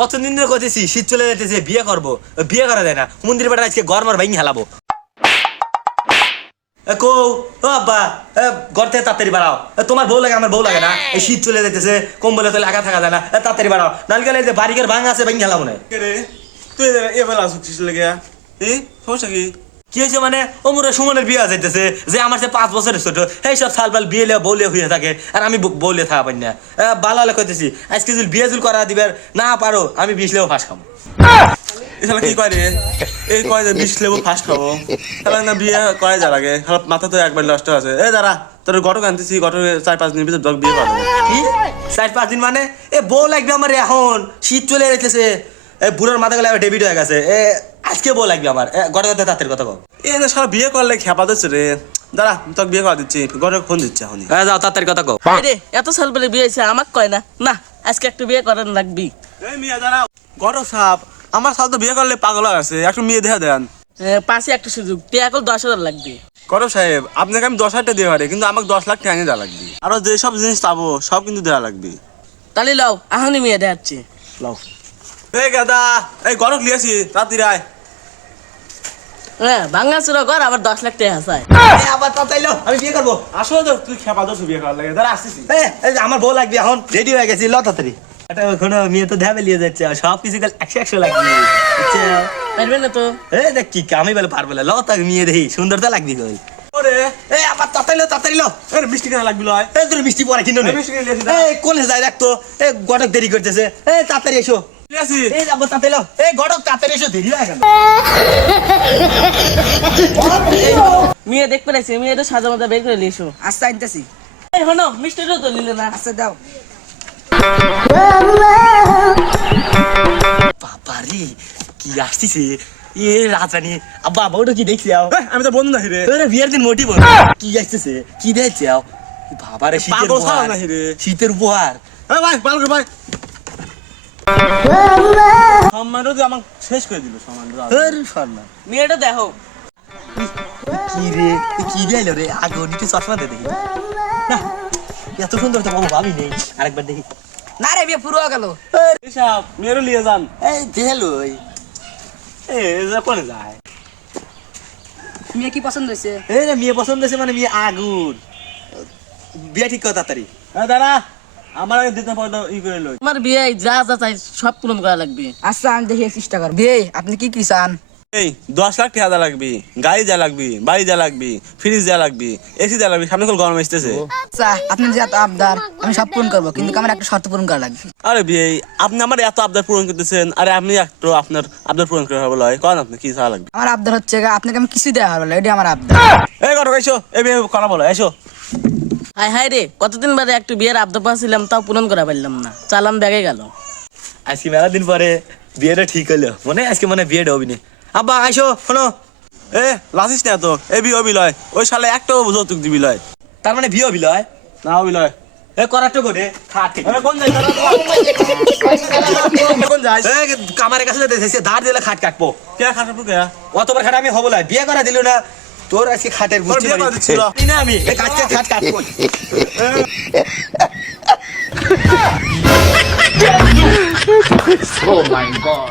কতদিন ধরে কইতেছি শীত চলে যেতেছে বিয়ে করবো, বিয়ে করা যায় না। মন্দির বেটা আজকে ঘর মার ভাঙি হেলাবো। কো ও আব্বা, ঘর থেকে তাড়াতাড়ি বাড়াও। তোমার বউ লাগে আমার বউ লাগে না? এই শীত চলে যেতেছে, কম্বলে তো লাগা থাকা যায় না। তাড়াতাড়ি বাড়াও, নাহলে গেলে যে বাড়িঘর ভাঙা আছে ভাঙি হেলাবো না। তুই এবার আসছিস লেগে সমস্যা কি? কি হয়েছে মানে? অমুরা সুমনের বিয়ে যাইতেছে, যে আমার সে 5 বছরের ছোট, এই সব সালবাল বিয়ে বউলে হয়ে থাকে, আর আমি বউলে থাকা পাই না। বালা হলে কইতেছি আজকে যদি বিয়ে জুল করা দিবার না পারো, আমি 20 লেবু ফাঁস খাবো। এছাড়া কি কয় রে? এই কয় যে 20 লেবু ফার্স্ট খাবো, তাহলে না বিয়ে করা যা লাগে। মাথা তো একবার নষ্ট আছে। দাঁড়া, তোর ঘটক আনতেছি, ঘটক 4-5 দিনের ভিতর বিয়ে করবো। কি 4-5 দিন মানে? বউ লাগবে আমার এখন, শীত চলে যেতেছে, বুড়োর মাথা গেলে ডেবিট হয়ে গেছে। আজকে বউ লাগবে আমার। ঘটক তাঁতের কথা কও। সারা বিয়ে করলে খেপা দিচ্ছে রে। দাঁড়া, তোকে বিয়ে করা দিচ্ছি, ঘটক ফোন দিচ্ছে এখন। যাও তাঁতের কথা কও। রে এত সাল পরে বিয়ে হয়েছে, আমাকে কয় না না আজকে একটু বিয়ে করেন লাগবি। এই মিয়া দাঁড়া, ঘটক সাহেব আমার সাল তো বিয়ে করলে পাগল হয়ে আছে, একটু মেয়ে দেখা দেন। পাশে একটা সুযোগ, টিয়া কল 10,000 লাগবে। ঘটক সাহেব আপনাকে আমি 10,000 টাকা দিয়ে পারি, কিন্তু আমাকে 10 লাখ টাকা দেওয়া লাগবে। আরো যেসব জিনিস পাবো সব কিন্তু দেওয়া লাগবে। তাহলে লাও আহনি মেয়ে দেখাচ্ছি। লাও। এই গাদা, এই ঘটক লিয়েছি, তাড়াতাড়ি আয়। হ্যাঁ ভাঙা চুরা ঘর আবার 10 লাখ টাকা হাসায়। আবার তাইলো আমি বিয়ে করবো। আসলে তো তুই খেপা দোষ বিয়ে করার লাগে। দাঁড়া আসতেছি। আমার বউ লাগবে এখন, রেডি হয়ে গেছি, ল তাড়াতাড়ি। এটা কোনো মেয়ে তো দেবে লিয়ে যাচ্ছে, সব কিছু 100 লাগবে। পারবে না তো? দেখ কি আমি বলে পারবো না, ল তাকে মেয়ে দেখি সুন্দরতা লাগবে কই। ওরে আবার তাড়াতাড়ি ল। মিষ্টি কেনা লাগবে লয়। তোর মিষ্টি পরে কিনো নে। মিষ্টি কিনে লিয়েছি। কলেজ যাই রাখতো, গটক দেরি করতেছে। তাড়াতাড়ি এসো। লিয়েছি। আবার তাড়াতাড়ি ল। গটক তাড়াতাড়ি এসো, দেরি হয়ে গেল। মেয়ে দেখতে পাইছি, মেয়ে তো সাজা মাজা বের করে লিয়েছো। আচ্ছা আনতেছি। এই হনো মিষ্টিটা তো নিলে না। আচ্ছা দাও। বাবারে কি আসতেছে রাজানি। আব্বা বউটা কি দেখছি? আমি তো বন্ধু নাহি রে। বিয়ের দিন মোটি বল কি আসতেছে, কি দেখছি? বাবারে শীতের পাগল ছাড়া উপহার, নাহি রে। শীতের উপহার। ভাই ভালো করে ভাই। সম্মানটা তুই আমাকে শেষ করে দিল। সম্মান মেয়েটা দেখো। কি রে, কি দিল রে? আগে নিচে চশমা দে দেখি। না, এত সুন্দর তো বাবু ভাবি নেই। আরেকবার দেখি। না রে বিয়ে পুরো হয়ে গেল। হিসাব মেয়েরও লিয়ে যান। এই দেলই কোনে যায়? মেয়ে কি পছন্দ হয়েছে? মেয়ে পছন্দ হয়েছে মানে মেয়ে আগুন। বিয়ে ঠিক কর তাড়াতাড়ি। দাঁড়া, আমার আগে দিতে পয়সা করে লই। তোমার বিয়ে যা যা চাই সব পূরণ করা লাগবে। আচ্ছা আমি দেখি চেষ্টা করব। বিয়ে আপনি কি কি চান? এই 10 লাখ টাকা দেওয়া লাগবে, গাড়ি দেওয়া লাগবে, বাড়ি দেওয়া লাগবে, ফ্রিজ দেওয়া লাগবে, এসি দেওয়া লাগবে। সামনে গরম আসতেছে। আচ্ছা আপনি যে এত আবদার আমি সব পূরণ করবো, কিন্তু আমার একটা শর্ত পূরণ করা লাগবে। আরে বিয়ে, আপনি আমার এত আবদার পূরণ করতেছেন, আরে আপনি একটু আপনার আবদার পূরণ করে হবে লয়। কন আপনি কি চাওয়া লাগবে? আমার আবদার হচ্ছে আপনাকে আমি কিছু দেওয়া হবে না, এটাই আমার আবদার। এই ঘটক এসো, এই বিয়ে করা বলো, এসো। হাই হাই রে, কতদিন বাদে একটু বিয়ের আবদার পাচ্ছিলাম, তাও পূরণ করা পারলাম না। চালাম ব্যাগে গেল। আজকে মেলা দিন পরে বিয়েটা ঠিক হলো, মনে আজকে মনে বিয়েটা হবি না। আব্বা আইসো শোনো। লাসিস না তো, এই বিয়ে হবি লয়। ওই সালে একটাও যৌতুক দিবি লয়। তার মানে বিয়ে হবি লয়? না হবি লয়। করাটো করে খাট কোন যাই? কোন যাই? কামারের কাছে ধার দিলে খাট কাটবো। কে খাটাবো কে? অতবার খাট আমি হবো না, বিয়ে করা দিল না। তোর আজকে খাটের বুঝতে বিয়ে করা দিচ্ছিল। পারি না আমি। কাজকে খাট কাটবো। Oh my God.